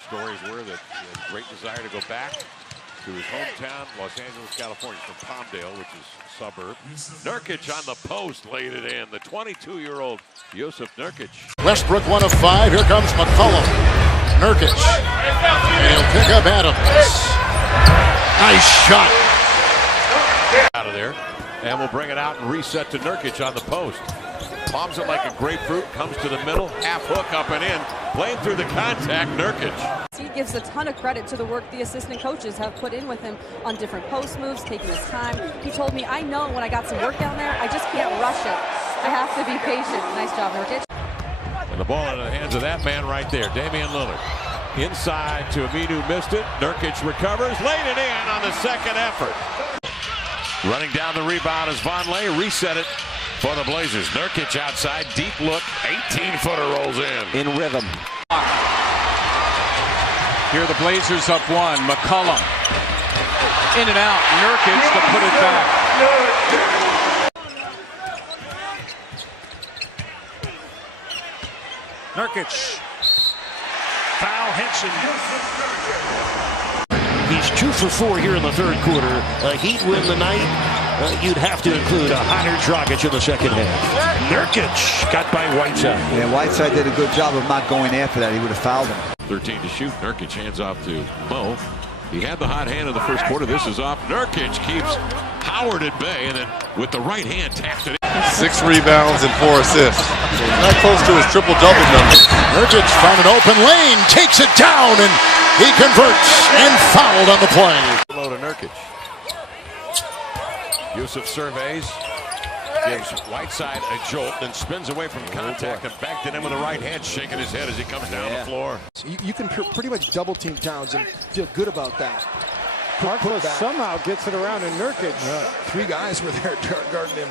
Stories were that he had a great desire to go back to his hometown, Los Angeles, California, from Palmdale, which is a suburb. Nurkic on the post laid it in. The 22-year-old Jusuf Nurkic. Westbrook 1 of 5. Here comes McCollum. Nurkic. And he'll pick up Adams. Nice shot. Out of there. And we'll bring it out and reset to Nurkic on the post. Palms it like a grapefruit, comes to the middle, half hook up and in, playing through the contact, Nurkic. He gives a ton of credit to the work the assistant coaches have put in with him on different post moves, taking his time. He told me, I know when I got some work down there, I just can't rush it. I have to be patient. Nice job, Nurkic. And the ball in the hands of that man right there, Damian Lillard. Inside to Aminu, missed it. Nurkic recovers, laid it in on the second effort. Running down the rebound is Vonleh, reset it for the Blazers. Nurkic outside, deep look, 18-footer rolls in rhythm. Here the Blazers up 1. McCollum in and out. Nurkic to put it back. Nurkic. Foul, Henson. He's 2 for 4 here in the third quarter. A Heat win the night. You'd have to include a hotter Dragic in the second half. Nurkic got by Whiteside. Yeah, Whiteside did a good job of not going after that. He would have fouled him. 13 to shoot. Nurkic hands off to Mo. He had the hot hand in the first quarter. This is off. Nurkic keeps Howard at bay, and then with the right hand taps it in. 6 rebounds and 4 assists. Not close to his triple-double number. Nurkic found an open lane, takes it down, and he converts and fouled on the play. Low to Nurkic. Jusuf surveys, gives Whiteside a jolt, then spins away from contact and backed it in with the right hand, shaking his head as he comes down the floor. You can pretty much double team Towns and feel good about that. Harkless somehow gets it around in Nurkic. 3 guys were there guarding him.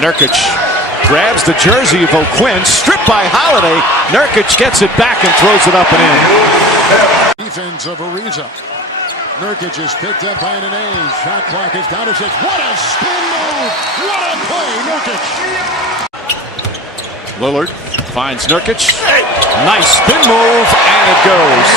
Nurkic grabs the jersey of O'Quinn, stripped by Holiday. Nurkic gets it back and throws it up and in. Defense of Ariza. Nurkic is picked up by an A. Shot clock is down to 6. What a spin move! What a play, Nurkic! Lillard finds Nurkic. Nice spin move, and it goes.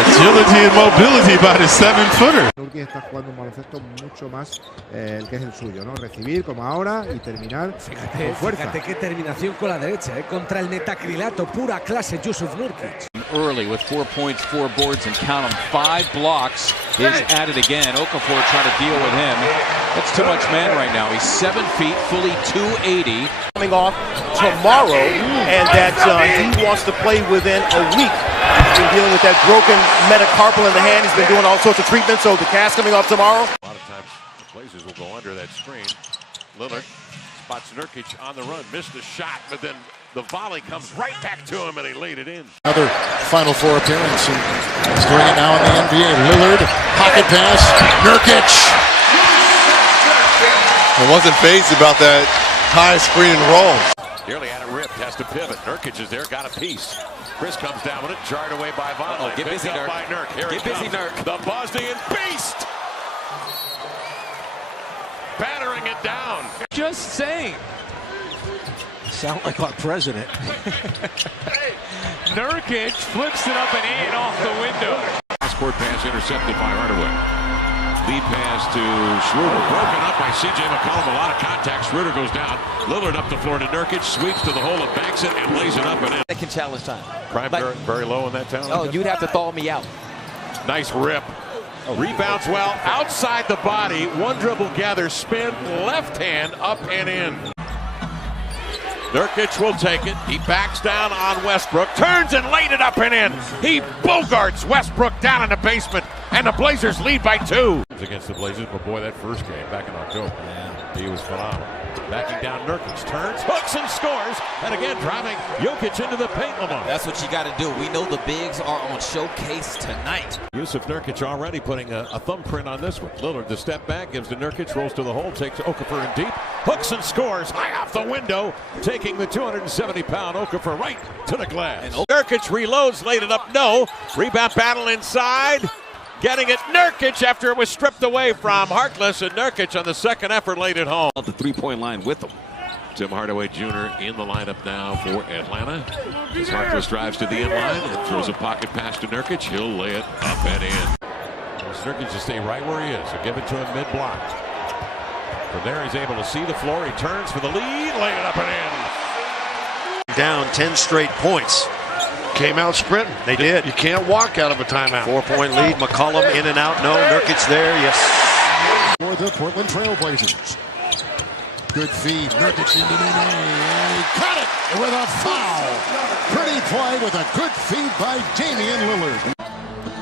Agility and mobility by the 7-footer. Nurkic está jugando un baloncesto mucho más el que es el suyo, ¿no? Recibir como ahora y terminar con fuerza. Fíjate qué terminación con la derecha, contra el metacrilato, pura clase Jusuf Nurkic. Early with 4 points, 4 boards, and count them, 5 blocks is added again. Okafor trying to deal with him. That's too much man right now. He's 7 feet, fully 280. Coming off tomorrow, and that he wants to play within a week. He's been dealing with that broken metacarpal in the hand. He's been doing all sorts of treatments, so the cast coming off tomorrow. A lot of times the Blazers will go under that screen. Lillard spots Nurkic on the run, missed the shot, but then the volley comes right back to him, and he laid it in. Another Final Four appearance, and he's doing it now in the NBA. Lillard, pocket pass, Nurkic. I wasn't phased about that high screen and roll. Nearly had it ripped, has to pivot. Nurkic is there, got a piece. Chris comes down with it, jarred away by Vonleh. Get busy, Nurk. By Nurk. Here Get busy, Nurk. The Bosnian beast! Battering it down. Just saying. Sound like our president. Nurkic flips it up and in off the window. Cross-court pass intercepted by Hardaway. Lead pass to Schroeder, broken up by C.J. McCollum. A lot of contact. Schroeder goes down. Lillard up the floor to Nurkic, sweeps to the hole and banks it and lays it up and in. Second challenge time. Prime very low in that town. Oh, you'd have to thaw me out. Nice rip. Rebounds well outside the body. One dribble gather, spin, left hand up and in. Nurkic will take it. He backs down on Westbrook, turns and laid it up and in. He bogarts Westbrook down in the basement, and the Blazers lead by 2. Against the Blazers, but boy, that first game back in October, he was phenomenal. Backing down, Nurkic turns, hooks and scores, and again driving Jokic into the paint. Lamar. That's what you got to do. We know the bigs are on showcase tonight. Jusuf Nurkic already putting a thumbprint on this one. Lillard the step back, gives to Nurkic, rolls to the hole, takes Okafor in deep, hooks and scores high off the window, taking the 270-pound Okafor right to the glass. And Nurkic reloads, laid it up, no. Rebound battle inside. Getting it, Nurkic after it was stripped away from Harkless, and Nurkic on the second effort laid it home. The three-point line with him. Tim Hardaway Jr. in the lineup now for Atlanta. As Harkless drives to the inline and throws a pocket pass to Nurkic. He'll lay it up and in. Nurkic to stay right where he is. So give it to him mid-block. From there, he's able to see the floor. He turns for the lead, lay it up and in. Down 10 straight points. Came out sprinting. They did. You can't walk out of a timeout. 4-point lead. McCollum in and out. No, Nurkic there. Yes. For the Portland Trailblazers. Good feed. Nurkic into Nene. And he cut it with a foul. Pretty play with a good feed by Damian Lillard.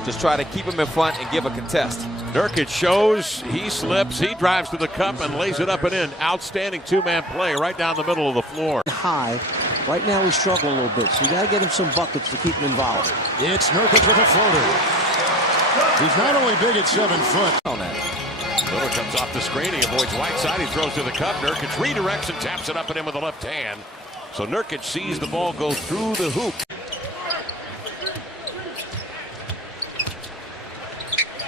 Just try to keep him in front and give a contest. Nurkic shows, he slips, he drives to the cup and lays it up and in. Outstanding two-man play right down the middle of the floor. High. Right now we struggle a little bit, so you got to get him some buckets to keep him involved. It's Nurkic with a floater. He's not only big at 7 foot. On that. Lillard comes off the screen, he avoids Whiteside, he throws to the cup. Nurkic redirects and taps it up and in with the left hand. So Nurkic sees the ball go through the hoop.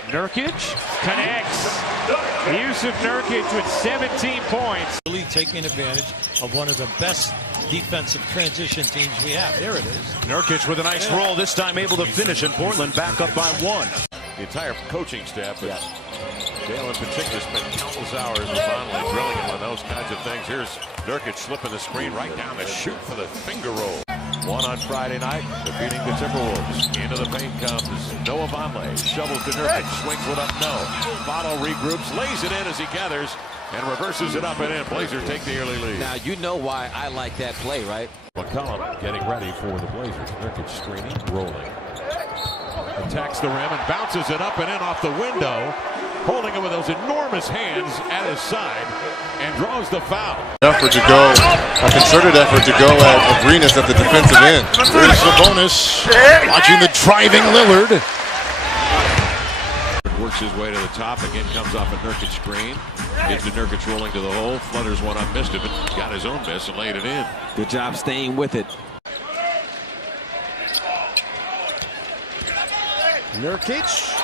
Nurkic connects. Yusuf Nurkic with 17 points. Really taking advantage of one of the best defensive transition teams we have. There it is. Nurkic with a nice roll, this time able to finish, and Portland back up by 1. The entire coaching staff, but Dale in particular spent countless hours with Vonleh drilling him on those kinds of things. Here's Nurkic slipping the screen right down to shoot for the finger roll. One on Friday night, defeating the Timberwolves. Into the paint comes Noah Vonleh. Shovels to Nurkic, swings it up, no. Votto regroups, lays it in as he gathers, and reverses it up and in. Blazers take the early lead. Now, you know why I like that play, right? McCollum getting ready for the Blazers. Nurkic screening, rolling. Attacks the rim and bounces it up and in off the window. Holding it with those enormous hands at his side and draws the foul. Effort to go, a concerted effort to go at Arenas at the defensive end. There's Sabonis watching the driving Lillard. Works his way to the top. Again comes off a Nurkic screen. Gives to Nurkic rolling to the hole. Flutters one up, missed it, but got his own miss and laid it in. Good job staying with it. Nurkic.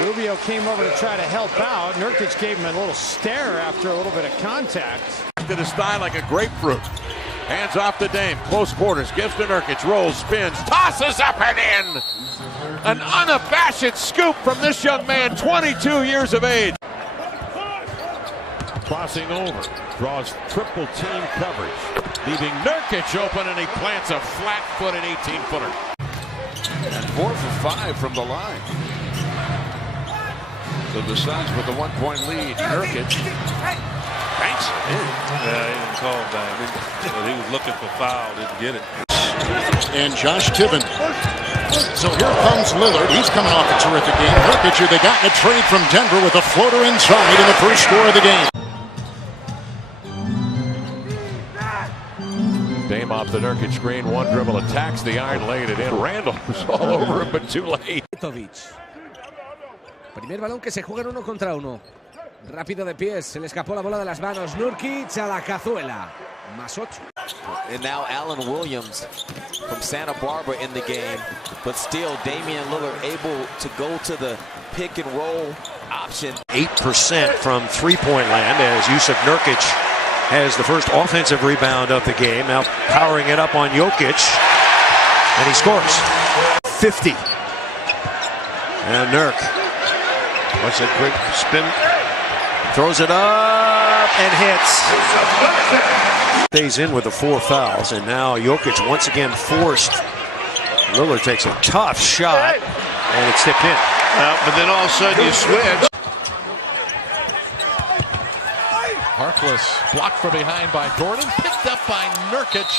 Rubio came over to try to help out. Nurkic gave him a little stare after a little bit of contact. To the style like a grapefruit. Hands off the Dame. Close quarters. Gives to Nurkic. Rolls, spins, tosses up and in. An unabashed scoop from this young man, 22 years of age. Crossing over. Draws triple team coverage. Leaving Nurkic open, and he plants a flat-footed 18-footer. And 4 for 5 from the line. So the Suns with the 1-point lead. Nurkic banks it in. Yeah, he didn't call that. He was looking for foul, didn't get it. And Josh Tibbin. So here comes Lillard. He's coming off a terrific game. Nurkic, they got in a trade from Denver with a floater inside in the first score of the game. Dame off the Nurkic screen. One dribble attacks the iron, laid it in. Randall was all over him, but too late. Primer balón que se juega en 1 contra 1. Rápido de pies, se le escapó la bola de las manos. Nurkic a la cazuela. Más 8. And now Allen Williams from Santa Barbara in the game. But still, Damian Lillard able to go to the pick and roll option. 8% from three-point land as Yusuf Nurkic has the first offensive rebound of the game. Now powering it up on Jokic. And he scores. 50. And Nurk. What's a quick spin? Throws it up and hits. Stays in with the 4 fouls, and now Jokic once again forced. Lillard takes a tough shot, and it's tipped in. But then all of a sudden you switch. Harkless blocked from behind by Gordon, picked up by Nurkic,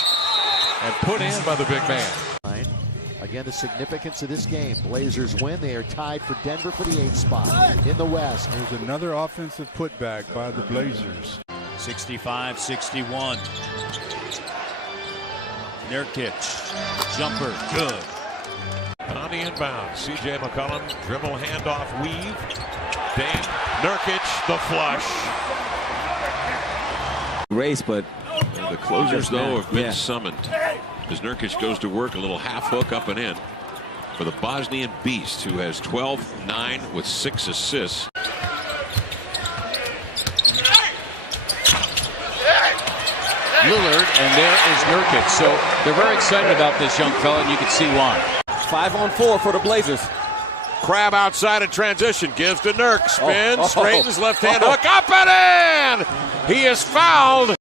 and put in by the big man. Again, the significance of this game. Blazers win. They are tied for Denver for the 8th spot in the West. There's another offensive putback by the Blazers. 65-61. Nurkic. Jumper. Good. On the inbound, C.J. McCollum, dribble, handoff, weave. Dame, Nurkic, the flush. Race, but the closers, though, have been summoned. As Nurkic goes to work, a little half hook up and in for the Bosnian Beast, who has 12-9 with 6 assists. Lillard, and there is Nurkic. So they're very excited about this young fella, and you can see why. 5-on-4 for the Blazers. Crab outside in transition, gives to Nurk, spins, straightens, left hand hook, up and in! He is fouled.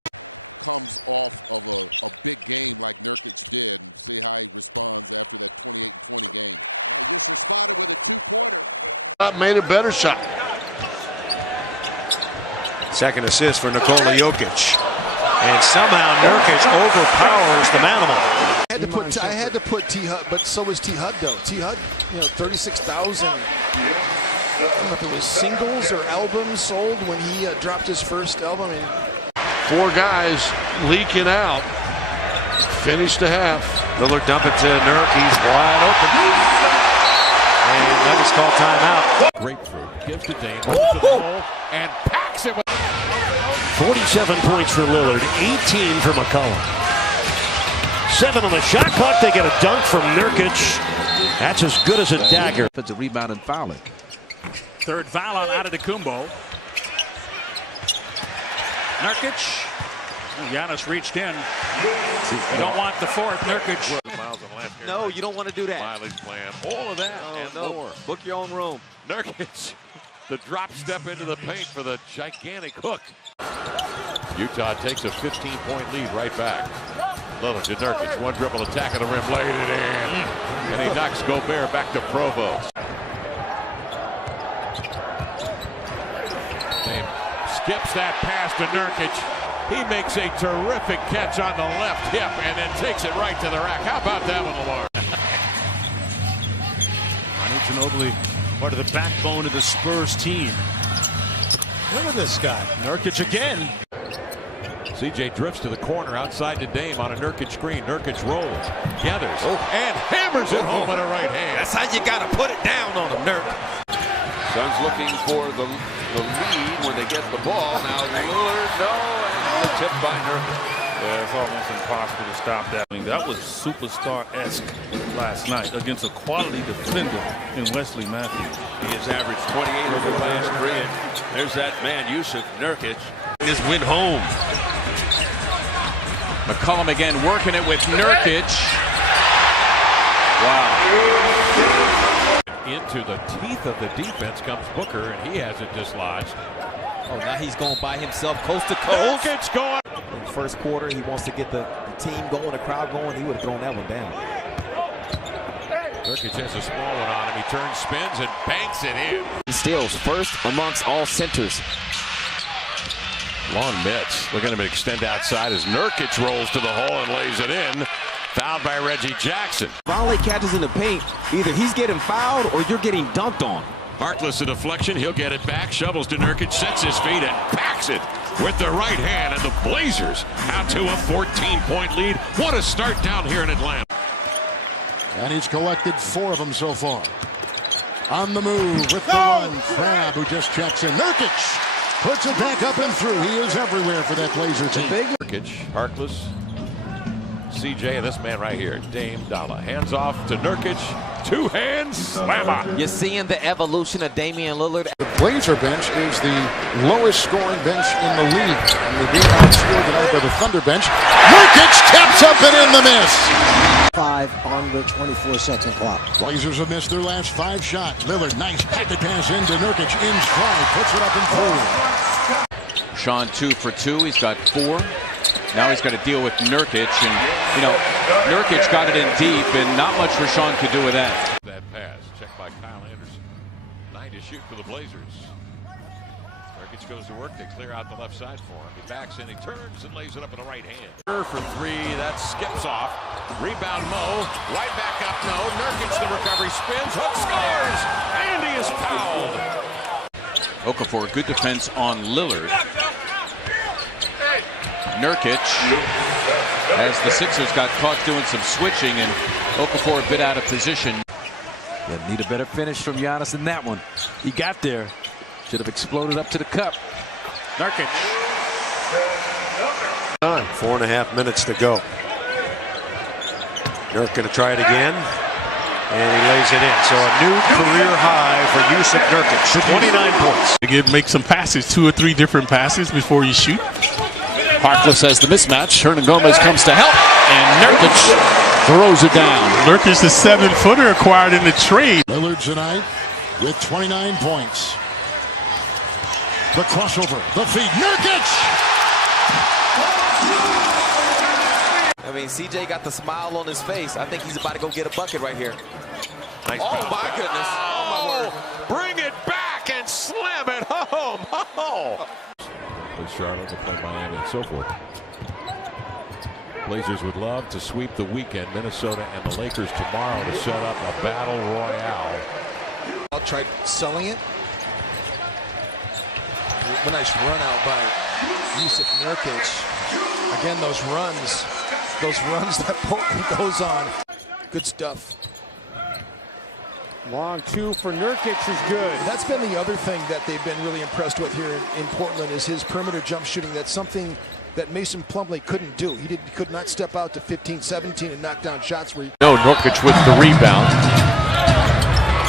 Made a better shot. Second assist for Nikola Jokic. And somehow Nurkic overpowers the Manimal. I had to put T. Hud, but so was T. Hud though. T. Hud, 36,000. I don't know if it was singles or albums sold when he dropped his first album. Four guys leaking out. Finished the half. Lillard dump it to Nurk. He's wide open. And Nuggets call timeout. Grapefruit gives to Dame, runs to the hole, and packs it with 47 points for Lillard, 18 for McCollum. 7 on the shot clock. They get a dunk from Nurkic. That's as good as a dagger. It's a rebound and fouling. Third foul on Antetokounmpo. Nurkic. Giannis reached in. You don't want the fourth. Nurkic. No, you don't want to do that. Miley's plan. All of that and more. Book your own room. Nurkic, the drop step into the paint for the gigantic hook. Utah takes a 15-point lead right back. Lillard to Nurkic, one dribble attack at the rim, laid it in. And he knocks Gobert back to Provost. Dame skips that pass to Nurkic. He makes a terrific catch on the left hip and then takes it right to the rack. How about that one, Lamar? Ginobili, part of the backbone of the Spurs team. Look at this guy. Nurkic again. CJ drifts to the corner outside to Dame on a Nurkic screen. Nurkic rolls, gathers, and hammers it home with a right hand. That's how you got to put it down on him, Nurk. Suns looking for the lead when they get the ball. Now Lillard, no, and the tip by Nurkic. Yeah, it's almost impossible to stop that. I mean, that was superstar-esque last night against a quality defender in Wesley Matthews. He has averaged 28 over the last 3, and there's that man, Yusuf Nurkic. This went home. McCollum again working it with Nurkic. Wow. Into the teeth of the defense comes Booker, and he has it dislodged. Oh, now he's going by himself, coast to coast. Nurkic going. In the first quarter, he wants to get the team going, the crowd going. He would have thrown that one down. Nurkic has a small one on him. He turns, spins, and banks it in. He steals first amongst all centers. Long mitts. Look at him extend outside as Nurkic rolls to the hole and lays it in. Fouled by Reggie Jackson. Volley catches in the paint. Either he's getting fouled or you're getting dunked on. Harkless a deflection. He'll get it back. Shovels to Nurkic. Sets his feet and packs it with the right hand. And the Blazers out to a 14-point lead. What a start down here in Atlanta. And he's collected 4 of them so far. On the move with the one. Crab who just checks in. Nurkic puts it back up and through. He is everywhere for that Blazer team. Nurkic, Harkless, CJ, and this man right here, Dame Dalla. Hands off to Nurkic. 2 hands, slammer. You're seeing the evolution of Damian Lillard. The Blazer bench is the lowest scoring bench in the league. And they're being outscored tonight by the Thunder bench. Nurkic taps up and in the miss. 5 on the 24-second clock. Blazers have missed their last 5 shots. Lillard, nice packet pass into Nurkic in stride, puts it up and through. Sean 2 for 2. He's got 4. Now he's got to deal with Nurkic, and Nurkic got it in deep, and not much Rashawn could do with that. That pass, checked by Kyle Anderson. 9 to shoot for the Blazers. Nurkic goes to work. They clear out the left side for him. He backs in, he turns and lays it up with the right hand. For 3, that skips off. Rebound Mo, right back up No. Nurkic the recovery, spins, hook, scores, and he is fouled. Okafor, good defense on Lillard. Nurkic, as the Sixers got caught doing some switching, and Okafor a bit out of position. They'll need a better finish from Giannis than that one. He got there. Should have exploded up to the cup. Nurkic. 4.5 minutes to go. Nurk going to try it again. And he lays it in. So a new career high for Yusuf Nurkic. 29 points. Make some passes, 2 or 3 different passes before you shoot. Harkless has the mismatch. Hernangomez comes to help, and Nurkic throws it down. Nurkic, the 7-footer acquired in the trade. Lillard tonight with 29 points. The crossover, the feed, Nurkic! I mean, CJ got the smile on his face. I think he's about to go get a bucket right here. Nice oh, my goodness. Oh, my word. Bring it back and slam it home. Oh. With Charlotte to play Miami and so forth. Blazers would love to sweep the weekend. Minnesota and the Lakers tomorrow to set up a battle royale. I'll try selling it. A nice run out by Jusuf Nurkic. Again, those runs that Portland goes on. Good stuff. Long two for Nurkic is good. That's been the other thing that they've been really impressed with here in Portland is his perimeter jump shooting. That's something that Mason Plumlee couldn't do. He could not step out to 15, 17 and knock down shots where No, Nurkic with the rebound.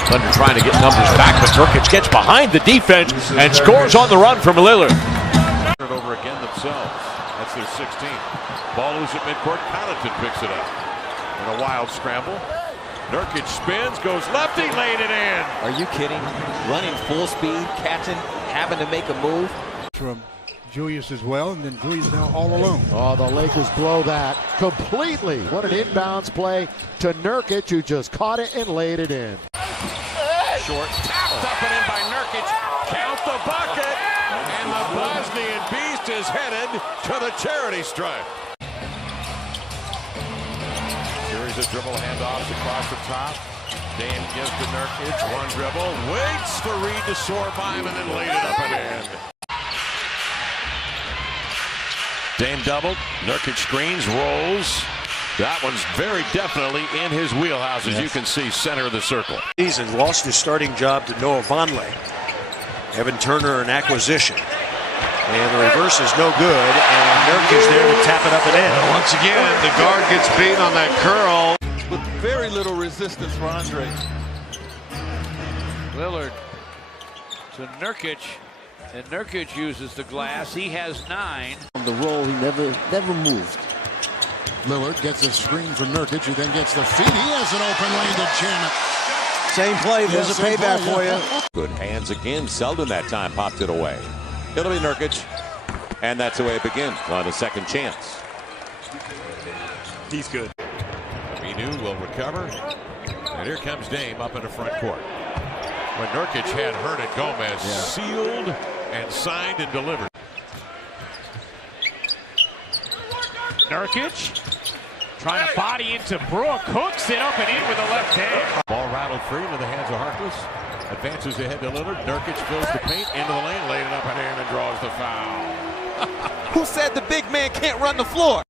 Thunder trying to get numbers back, but Nurkic gets behind the defense and scores on the run from Lillard. Turn it over again themselves. That's their 16th. Ball loose at midcourt. Connaughton picks it up. In a wild scramble. Nurkic spins, goes lefty, laid it in. Are you kidding? Running full speed, catching, having to make a move. From Julius as well, and then Julius now all alone. Oh, the Lakers blow that completely. What an inbounds play to Nurkic, who just caught it and laid it in. Short, tapped up and in by Nurkic. Count the bucket. And the Bosnian Beast is headed to the charity stripe. Series of dribble handoffs across the top. Dame gives to Nurkic. One dribble. Waits for Reed to soar by him and then laid it up and in. Dame doubled. Nurkic screens, rolls. That one's very definitely in his wheelhouse, as you can see, center of the circle. Season lost his starting job to Noah Vonleh. Evan Turner, an acquisition. And the reverse is no good, and Nurkic there to tap it up and in. And once again, the guard gets beat on that curl. With very little resistance for Andre. Lillard to Nurkic, and Nurkic uses the glass. He has 9. On the roll, he never moved. Lillard gets a screen from Nurkic, who then gets the feed. He has an open lane to jam it. Same play, there's a payback for you. Good hands again. Selden that time popped it away. It'll be Nurkic, and that's the way it begins on a second chance. He's good. Aminu will recover, and here comes Dame up in the front court. When Nurkic had Hernangomez sealed and signed and delivered. Nurkic trying to body into Brook, hooks it up and in with the left hand. Ball rattled free into the hands of Harkless. Advances ahead to Lillard. Nurkic fills the paint into the lane, laid it up and in and draws the foul. Who said the big man can't run the floor?